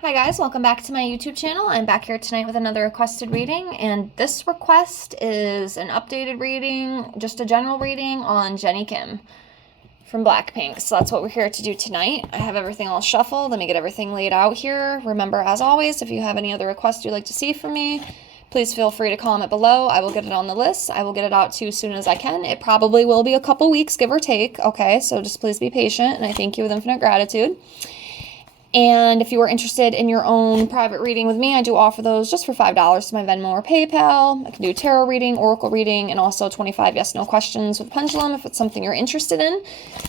Hi guys, welcome back to my YouTube channel. I'm back here tonight with another requested reading, and this request is an updated reading, just a general reading on Jennie Kim from Blackpink. So that's what we're here to do tonight. I have everything all shuffled. Let me get everything laid out here. Remember, as always, if you have any other requests you'd like to see from me, please feel free to comment below. I will get it on the list. I will get it out to you as soon as I can. It probably will be a couple weeks, give or take, okay? So just please be patient, and I thank you with infinite gratitude. And if you are interested in your own private reading with me, I do offer those just for $5 to my Venmo or PayPal. I can do tarot reading, oracle reading, and also 25 yes/no questions with pendulum if it's something you're interested in.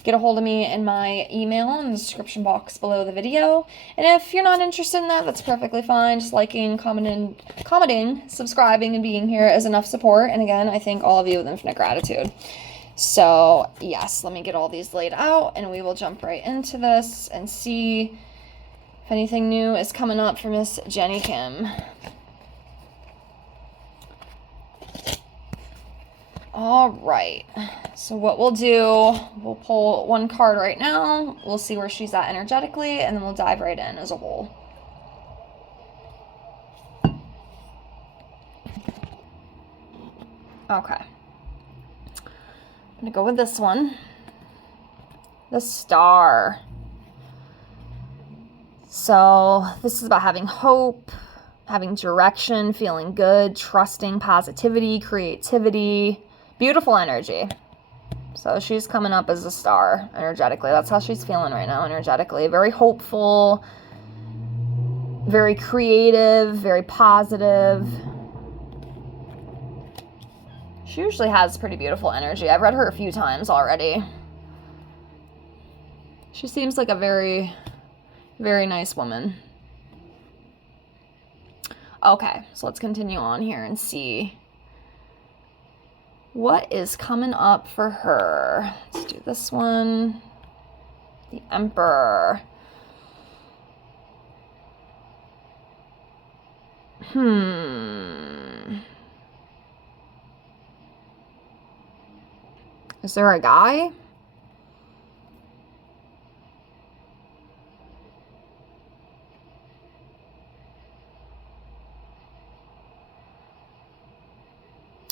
Get a hold of me in my email in the description box below the video. And if you're not interested in that, that's perfectly fine. Just liking, commenting, subscribing, and being here is enough support. And again, I thank all of you with infinite gratitude. So yes, let me get all these laid out and we will jump right into this and see if anything new is coming up for Miss Jennie Kim. All right. So what we'll do, we'll pull one card right now. We'll see where she's at energetically, and then we'll dive right in as a whole. Okay. I'm going to go with this one. The Star. So this is about having hope, having direction, feeling good, trusting, positivity, creativity, beautiful energy. So she's coming up as a star energetically. That's how she's feeling right now energetically. Very hopeful, very creative, very positive. She usually has pretty beautiful energy. I've read her a few times already. She seems like a very nice woman. Okay, so let's continue on here and see what is coming up for her. Let's do this one. The Emperor. Is there a guy?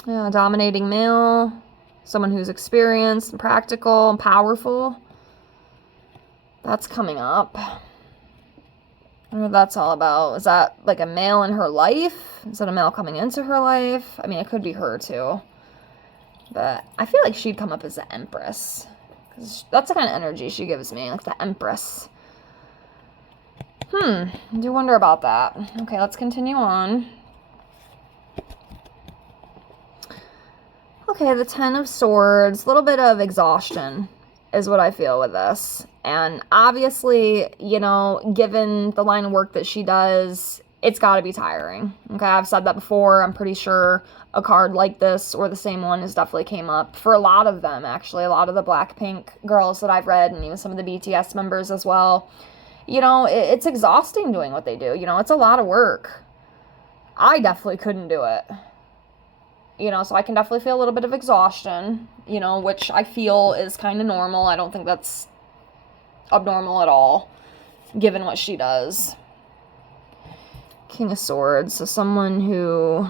Yeah, dominating male, someone who's experienced and practical and powerful. That's coming up. I don't know what that's all about. Is that like a male in her life? Is that a male coming into her life? I mean, it could be her too. But I feel like she'd come up as the Empress. Because that's the kind of energy she gives me, like the Empress. I do wonder about that. Okay, let's continue on. Okay, the Ten of Swords, a little bit of exhaustion is what I feel with this. And obviously, you know, given the line of work that she does, it's got to be tiring. Okay, I've said that before. I'm pretty sure a card like this or the same one has definitely came up for a lot of them, actually. A lot of the Blackpink girls that I've read and even some of the BTS members as well. You know, it's exhausting doing what they do. You know, it's a lot of work. I definitely couldn't do it. You know, so I can definitely feel a little bit of exhaustion, you know, which I feel is kind of normal. I don't think that's abnormal at all, given what she does. King of Swords, so someone who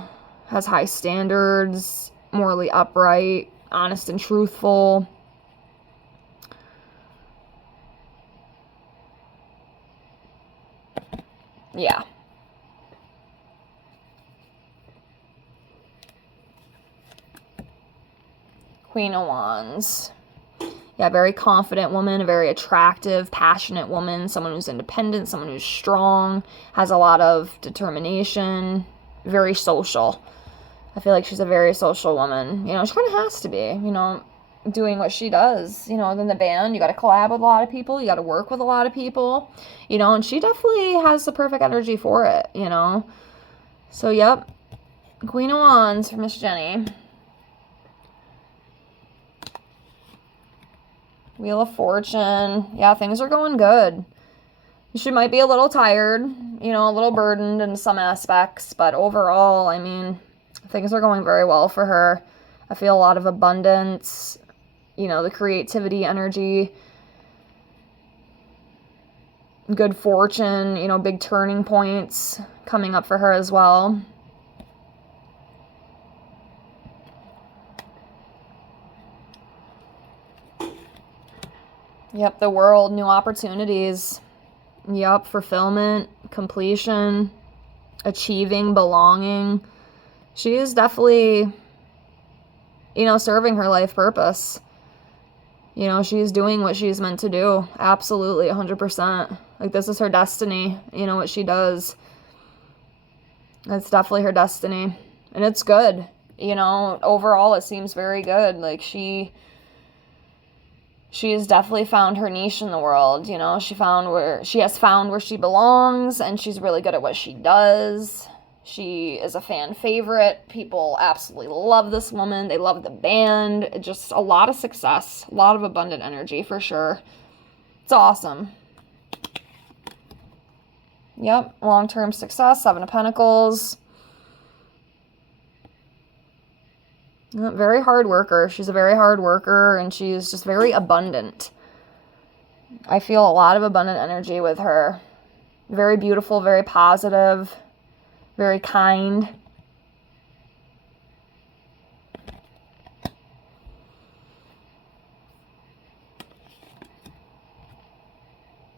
has high standards, morally upright, honest and truthful. Yeah. Queen of Wands. Yeah, very confident woman, a very attractive, passionate woman, someone who's independent, someone who's strong, has a lot of determination, very social. I feel like she's a very social woman. You know, she kind of has to be, you know, doing what she does. You know, then the band, you got to collab with a lot of people, you got to work with a lot of people, you know, and she definitely has the perfect energy for it, you know. So, yep, Queen of Wands for Miss Jennie. Wheel of Fortune. Yeah, things are going good. She might be a little tired, you know, a little burdened in some aspects, but overall, I mean, things are going very well for her. I feel a lot of abundance, you know, the creativity, energy. good fortune, you know, big turning points coming up for her as well. Yep, the world, new opportunities. Yep, fulfillment, completion, achieving, belonging. She is definitely, you know, serving her life purpose. You know, she's doing what she's meant to do. Absolutely, 100%. Like, this is her destiny. You know, what she does. It's definitely her destiny. And it's good. You know, overall, it seems very good. Like, she has definitely found her niche in the world. You know, she has found where she belongs, and she's really good at what she does. She is a fan favorite. People absolutely love this woman. They love the band. Just a lot of success, a lot of abundant energy for sure. It's awesome. Yep, long-term success, 7 of Pentacles. Yep, very hard worker. She's a very hard worker, and she's just very abundant. I feel a lot of abundant energy with her. Very beautiful, very positive. Very kind.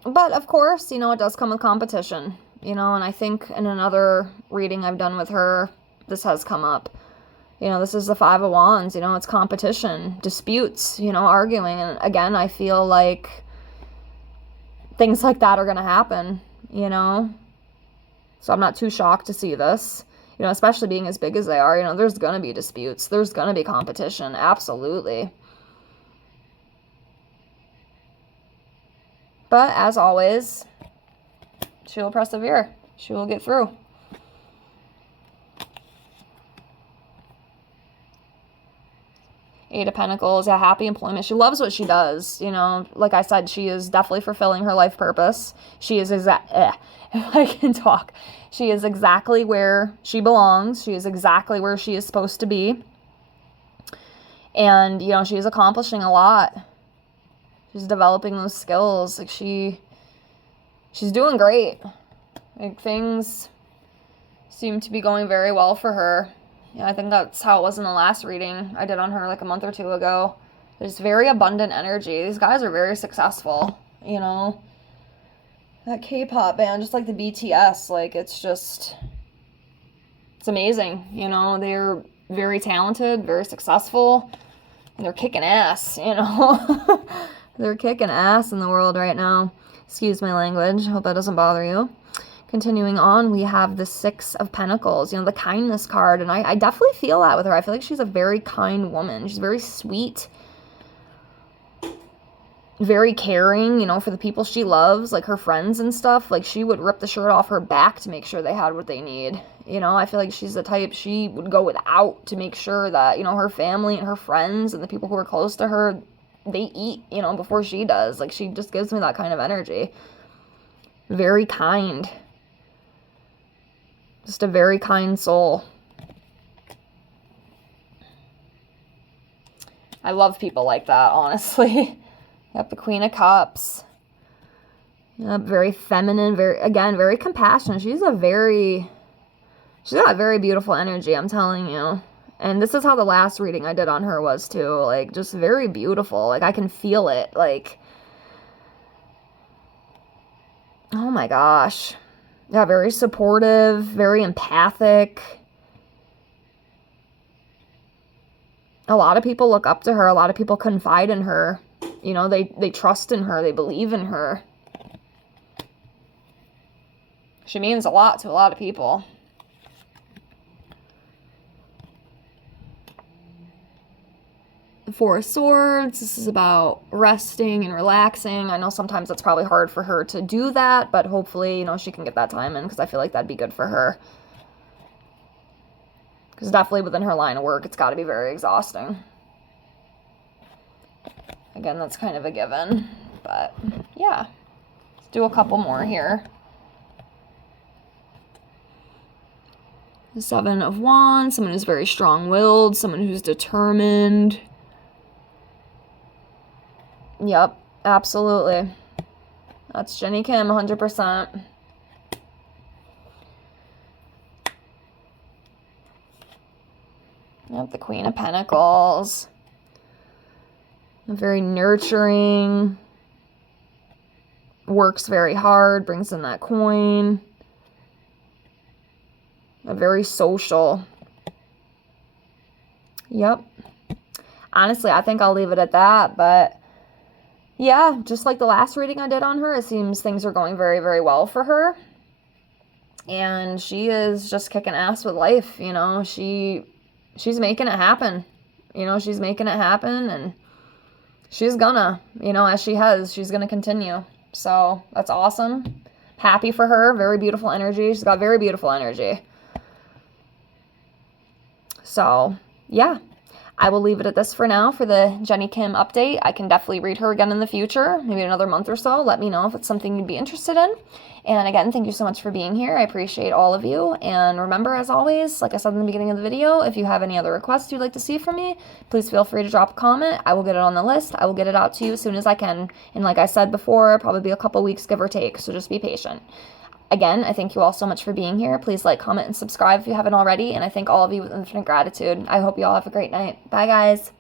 But, of course, you know, it does come with competition. You know, and I think in another reading I've done with her, this has come up. You know, this is the 5 of Wands. You know, it's competition, disputes, you know, arguing. And, again, I feel like things like that are going to happen, you know. So I'm not too shocked to see this, you know, especially being as big as they are. You know, there's going to be disputes. There's going to be competition. Absolutely. But as always, she will persevere. She will get through. Eight of Pentacles, yeah, happy employment. She loves what she does, you know. Like I said, she is definitely fulfilling her life purpose. She is if I can talk. She is exactly where she belongs. She is exactly where she is supposed to be. And, you know, she's accomplishing a lot. She's developing those skills. Like, she's doing great. Like, things seem to be going very well for her. Yeah, I think that's how it was in the last reading I did on her like a month or two ago. There's very abundant energy. These guys are very successful, you know. That K-pop band, just like the BTS, like, it's amazing, you know. They're very talented, very successful, and they're kicking ass, you know. They're kicking ass in the world right now. Excuse my language. Hope that doesn't bother you. Continuing on, we have the 6 of Pentacles, you know, the kindness card. And I definitely feel that with her. I feel like she's a very kind woman. She's very sweet, very caring, you know, for the people she loves, like her friends and stuff. Like, she would rip the shirt off her back to make sure they had what they need. You know, I feel like she's the type she would go without to make sure that, you know, her family and her friends and the people who are close to her, they eat, you know, before she does. Like, she just gives me that kind of energy. Very kind. Just a very kind soul. I love people like that, honestly. Yep, the Queen of Cups. Yep, very feminine, very compassionate. She's got very beautiful energy, I'm telling you. And this is how the last reading I did on her was too. Like, just very beautiful. Like, I can feel it. Like, oh my gosh. Yeah, very supportive, very empathic. A lot of people look up to her. A lot of people confide in her. You know, they trust in her. They believe in her. She means a lot to a lot of people. The 4 of Swords. This is about resting and relaxing. I know sometimes it's probably hard for her to do that, but hopefully, you know, she can get that time in, because I feel like that'd be good for her. Because definitely within her line of work, it's got to be very exhausting. Again, that's kind of a given, but yeah. Let's do a couple more here. The 7 of Wands, someone who's very strong-willed, someone who's determined. Yep, absolutely. That's Jennie Kim, 100%. Yep, the Queen of Pentacles. Very nurturing. Works very hard, brings in that coin. Very social. Yep. Honestly, I think I'll leave it at that, but yeah, just like the last reading I did on her, it seems things are going very, very well for her. And she is just kicking ass with life, you know. She's making it happen. You know, she's making it happen, and she's gonna, you know, as she has, she's gonna continue. So that's awesome. Happy for her. Very beautiful energy. She's got very beautiful energy. So yeah, I will leave it at this for now for the Jennie Kim update. I can definitely read her again in the future, maybe another month or so. Let me know if it's something you'd be interested in. And again, thank you so much for being here. I appreciate all of you. And remember, as always, like I said in the beginning of the video, if you have any other requests you'd like to see from me, please feel free to drop a comment. I will get it on the list. I will get it out to you as soon as I can. And like I said before, probably be a couple weeks, give or take. So just be patient. Again, I thank you all so much for being here. Please like, comment, and subscribe if you haven't already. And I thank all of you with infinite gratitude. I hope you all have a great night. Bye, guys.